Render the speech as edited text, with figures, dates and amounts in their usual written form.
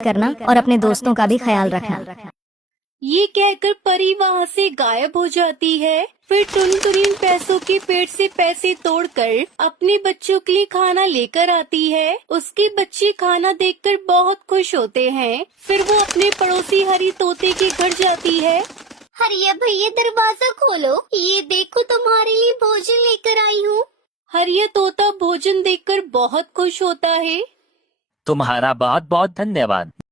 करना और अपने दोस्तों का भी ख्याल रखना। ये कहकर परी वहाँ से गायब हो जाती है। फिर टुनटुनी पैसों के पेट से पैसे तोड़कर अपने बच्चों के लिए खाना लेकर आती है। उसके बच्चे खाना देखकर बहुत खुश होते हैं। फिर वो अपने पड़ोसी हरी तोते के घर जाती है। हरिया भैया दरवाजा खोलो, ये देखो तुम्हारे लिए भोजन लेकर आई हूँ। हरिया तोता भोजन देखकर बहुत खुश होता है। तुम्हारा बहुत बहुत धन्यवाद।